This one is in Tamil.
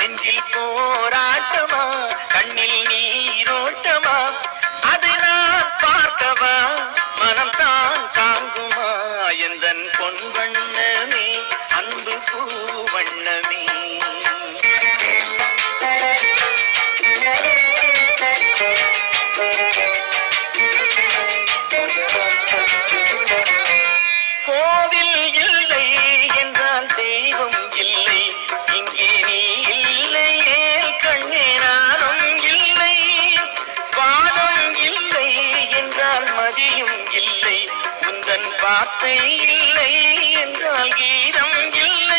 நெஞ்சில் போராட்டமா கண்ணில் நீரோட்டமா அதை நான் பார்க்கவா மனம் தான் தாங்குமா எந்தன் பொன் வண்ணமே அன்பு பூ வண்ணமே கோவில் இல்லை என்றால் தெய்வம் இல்லை இங்கே நீ இல்லையே கண்ணே நானும் இல்லை வாதம் இல்லை என்றால் மதியும் இல்லை உந்தன் வார்த்தை இல்லை என்றால் கீதம் இல்லை